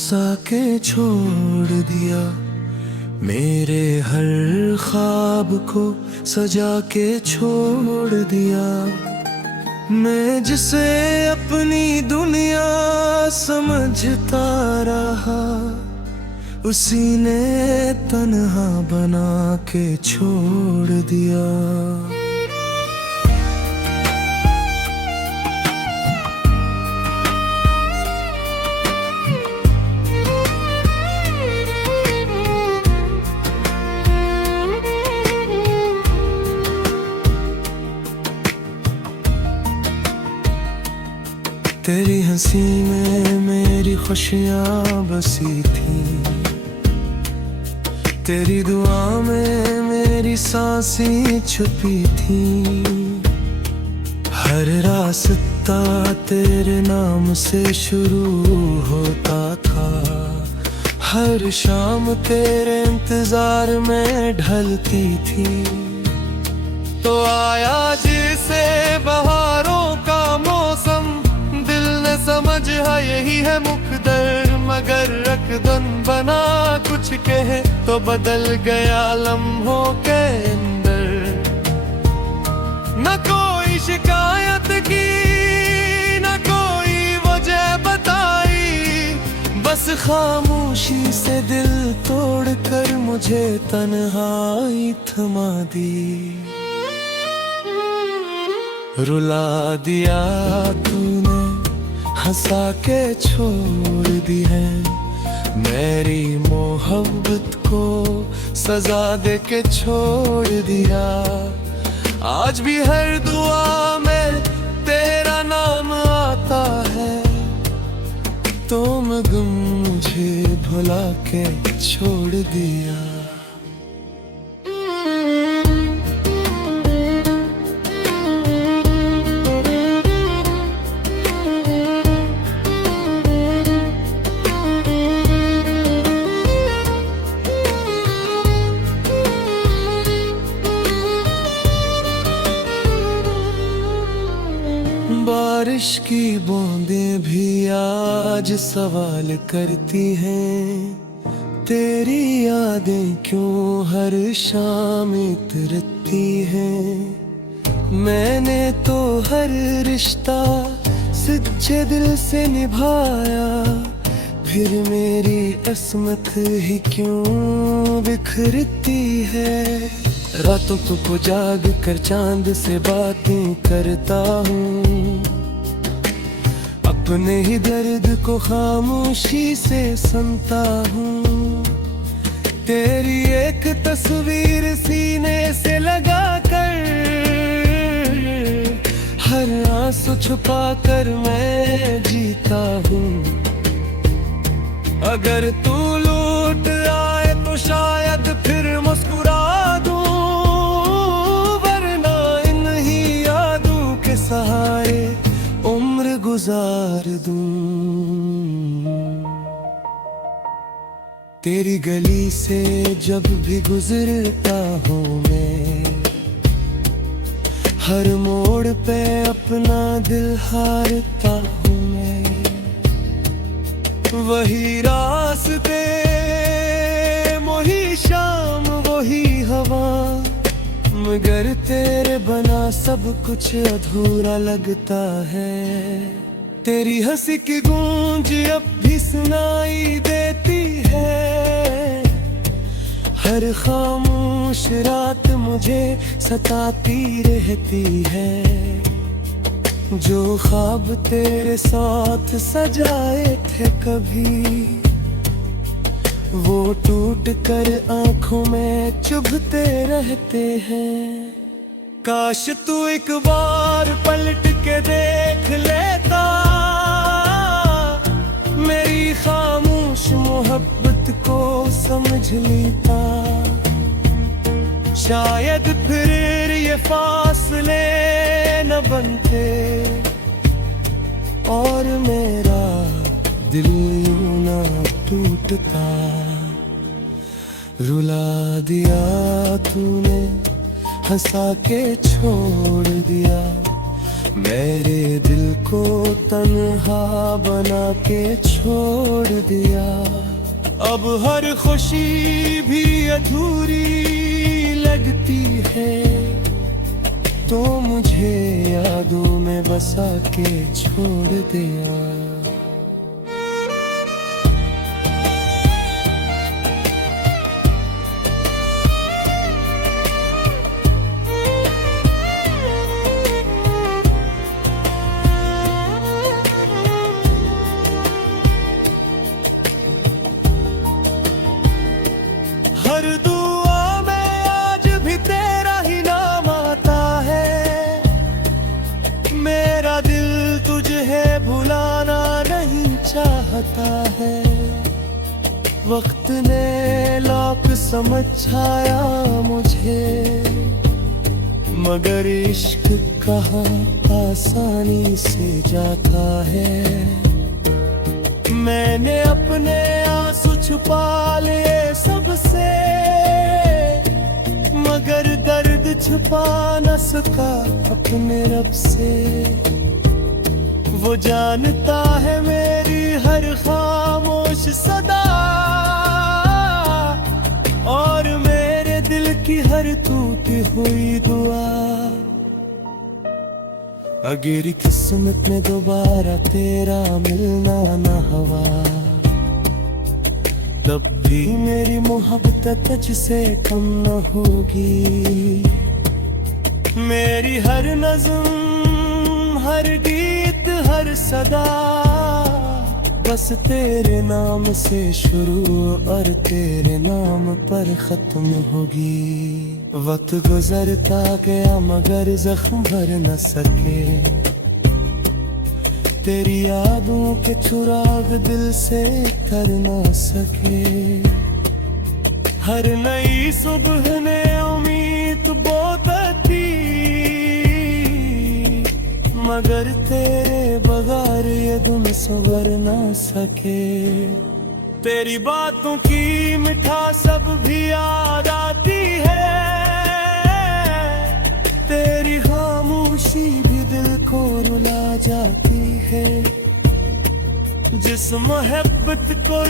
हंसा के छोड़ दिया, मेरे हर ख्वाब को सजा के छोड़ दिया। मैं जिसे अपनी दुनिया समझता रहा, उसी ने तन्हा बना के छोड़ दिया। तेरी हंसी में मेरी खुशियाँ बसी थी, तेरी दुआ में मेरी सांसें छुपी थी। हर रास्ता तेरे नाम से शुरू होता था, हर शाम तेरे इंतजार में ढलती थी। तो आया जिसे बहारों का मौसम, दिल ने समझा यही है मुकद्दर, मगर रकदन बना कुछ कहे तो बदल गया लम्हों के अंदर। न कोई शिकायत की, न कोई वजह बताई, बस खामोशी से दिल तोड़कर मुझे तन्हाई थमा दी। रुला दिया तूने, हंसा के छोड़ दी है, मेरी मोहब्बत को सजा दे के छोड़ दिया। आज भी हर दुआ में तेरा नाम आता है, तो मगर मुझे भुला के छोड़ दिया। बारिश की बूंदें भी आज सवाल करती हैं, तेरी यादें क्यों हर शाम उतरती हैं। मैंने तो हर रिश्ता सच्चे दिल से निभाया, फिर मेरी किस्मत ही क्यों बिखरती है। रातों को जाग कर चांद से बातें करता हूँ, अपने ही दर्द को खामोशी से सुनता हूँ। तेरी एक तस्वीर सीने से लगा कर, हर आंसू छुपा कर मैं जीता हूँ। अगर तू लौट आए तो शायद फिर मुस्कुरा दूँ, वरना इन्हीं यादों के सहारे उम्र गुजार दूँ। तेरी गली से जब भी गुजरता हूँ मैं, हर मोड़ पे अपना दिल हारता हूँ मैं। वही रास्ते, वही शाम, वही हवा, मगर तेरे बना सब कुछ अधूरा लगता है। तेरी हंसी की गूंज अब भी सुनाई देती है, हर खामोश रात मुझे सताती रहती है। जो ख्वाब तेरे साथ सजाए थे कभी, वो टूट कर आंखों में चुभते रहते हैं। काश तू एक बार पलट के देख लेता, मेरी खामोश मोहब्बत को समझ लेता। शायद फिर ये फासले न बनते, और मेरा दिल यूं न टूटता। रुला दिया तूने, हंसा के छोड़ दिया, मेरे दिल को तन्हा बना के छोड़ दिया। अब हर खुशी भी अधूरी लगती है, तो मुझे यादों में बसा के छोड़ दिया। हर दुआ में आज भी तेरा ही नाम आता है। मेरा दिल तुझे भुलाना नहीं चाहता है। वक्त ने लाख समझाया मुझे, मगर इश्क कहाँ आसानी से जाता है। मैंने अपने आंसू छुपा लिए सबसे, मगर दर्द छुपा न सका अपने रब से। वो जानता है मेरी हर खामोश सदा, और मेरे दिल की हर टूटी हुई दुआ। अगर किस्मत में दोबारा तेरा मिलना न हुआ, तब भी मेरी मोहब्बत तुझसे कम न होगी। मेरी हर नज़्म, हर गीत, हर सदा बस तेरे नाम से शुरू और तेरे नाम पर खत्म होगी। वक्त गुजरता गया मगर जख्म भर न सके, तेरी यादों के चुराग दिल से कर न सके। हर नई सुबह ने उम्मीद बोती, मगर तेरे बगैर ये दिन संवर न सके। तेरी बातों की मिठास सब भी याद आती है, तेरी खामोशी भी दिल को रुला जाती है। जिस मोहब्बत को